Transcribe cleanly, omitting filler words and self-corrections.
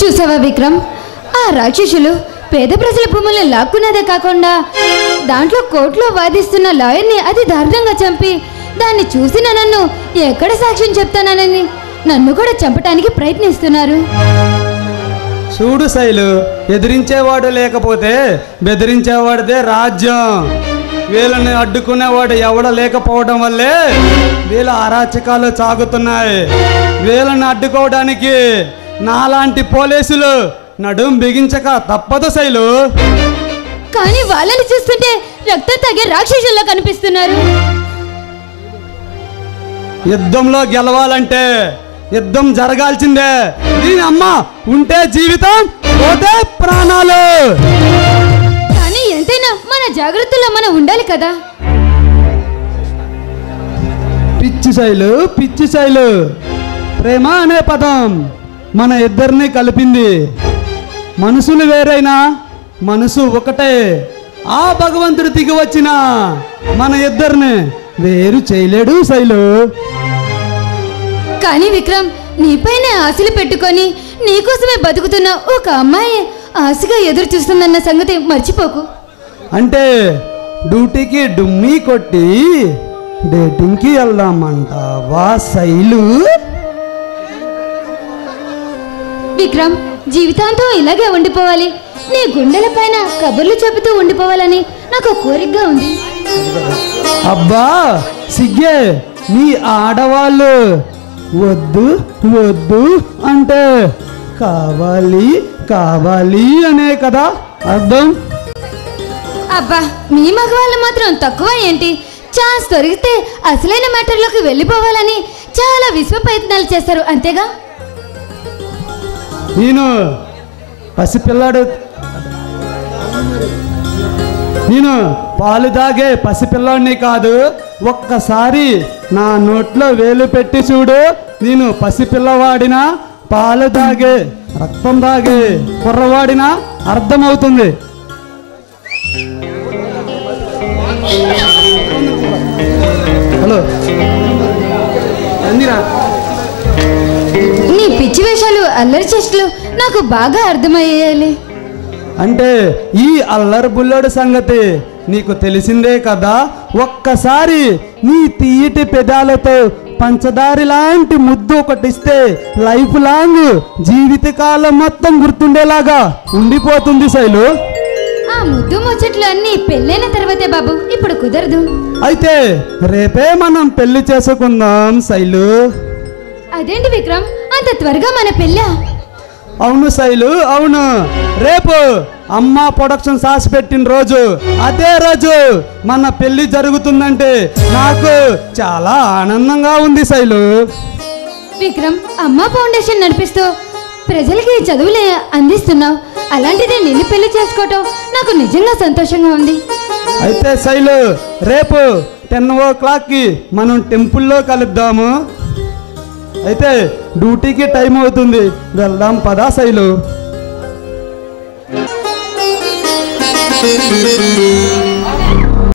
చూసావా విక్రమ్, ఆ రాక్షసులు పేద ప్రజల భూములను లాక్కున్నదే కాకుండా దాంట్లో కోర్టులో వాదిస్తున్న లాయర్ని అతి దారుణంగా చంపి దాన్ని చూసిన నన్ను ఎక్కడ సాక్ష్యం చెప్తానని నన్ను కూడా చంపటానికి ప్రయత్నిస్తున్నారు. చూడు శైలు, ఎదిరించేవాడు లేకపోతే బెదిరించేవాడిదే రాజ్యం. వీళ్ళని అడ్డుకునేవాడు ఎవడ లేకపోవడం వల్లే వీళ్ళ అరాచకాలు సాగుతున్నాయి. వీళ్ళని అడ్డుకోవడానికి నాలాంటి పోలీసులు నడుం బిగించక తప్పదు శైలు. కానీ వాళ్ళని చూస్తుంటే రక్తం తాగే రాక్షసుల్లో కనిపిస్తున్నారు. యుద్ధంలో గెలవాలంటే యుద్ధం జరగాల్సిందే. దీని అమ్మ ఉంటే జీవితం, పోతే ప్రాణాలు. కానీ ఎంతైనా మన జాగ్రత్తలో మనం ఉండాలి కదా. పిచ్చి శైలు, ప్రేమ అనే పదం మన ఇద్దరిని కలిపింది. మనసులు వేరైనా మనసు ఒకటే. ఆ భగవంతుడు దిగి వచ్చిన మన ఇద్దరిని వేరు చేయలేడు శైలు. కానీ విక్రమ్, నీపైనే ఆశలు పెట్టుకొని నీకోసమే బతుకుతున్న ఒక అమ్మాయి ఆశగా ఎదురు చూస్తుందన్న సంగతి మర్చిపోకు. అంటే డ్యూటీకి డుమ్మీ కొట్టి డేటింగ్కి వెళ్దామంటావా శైలు? విక్రమ్, జీవితాంతం ఇలాగే ఉండిపోవాలి, నీ గుండెల పైన కబుర్లు చెబుతూ ఉండిపోవాలని నాకు కోరికగా ఉంది. అబ్బా సిగ్గే, మీ ఆడవాళ్ళు వద్దు వద్దు అంటే కావాలి కావాలి అనే కదా అర్థం. అబ్బా, మీ మగవాళ్ళు మాత్రం తక్కువ ఏంటి? ఛాన్స్ దొరికితే అసలైన మ్యాటర్లోకి వెళ్ళిపోవాలని చాలా విశ్వ ప్రయత్నాలు చేస్తారు, అంతేగా? నేను పాలు తాగే పసిపిల్లాడిని కాదు. ఒక్కసారి నా నోట్లో వేలు పెట్టి చూడు, నేను పసిపిల్లవాడినా పాలు తాగే రక్తం తాగే కుర్రవాడినా అర్థమవుతుంది. హలో అందిరా. నీ పిచ్చి వేషాలు, అల్లరి చేష్టలు నాకు బాగా అర్థమయ్యాలి. అంటే ఈ అల్లరి బుల్లోడు సంగతి నీకు తెలిసిందే కదా. ఒక్కసారి నీ తీయటి పెదాలతో పంచదారి లాంటి ముద్దు ఒకటిస్తే లైఫ్ లాంగ్ జీవితకాలం మొత్తం గుర్తుండేలాగా ఉండిపోతుంది శైలు. ఆ ముద్దు ముచ్చట్లు అన్ని పెళ్ళైన తర్వాతే బాబు, ఇప్పుడు కుదరదు. అయితే రేపే మనం పెళ్లి చేసుకుందాం శైలు. అదేంటి విక్రమ్, అంత త్వరగా మన పెళ్ళా? అవును శైలు, అవును. రేపు అమ్మ ప్రొడక్షన్ సాస్ పెట్టిన రోజు, అదే రోజు మన పెళ్లి జరుగుతుందంటే నాకు చాలా ఆనందంగా ఉంది శైలు. విక్రమ్, అమ్మ ఫౌండేషన్ నడిపిస్తూ ప్రజలకి చదువులే అందిస్తున్నావు, అలాంటిదే నిన్ను పెళ్లి చేసుకోవటం నాకు నిజంగా సంతోషంగా ఉంది. అయితే శైలు, రేపు 10 o'clockకి మనం టెంపుల్లో కలుద్దాము. అయితే డ్యూటీకి టైం అవుతుంది, వెళ్దాం పదా శైలు.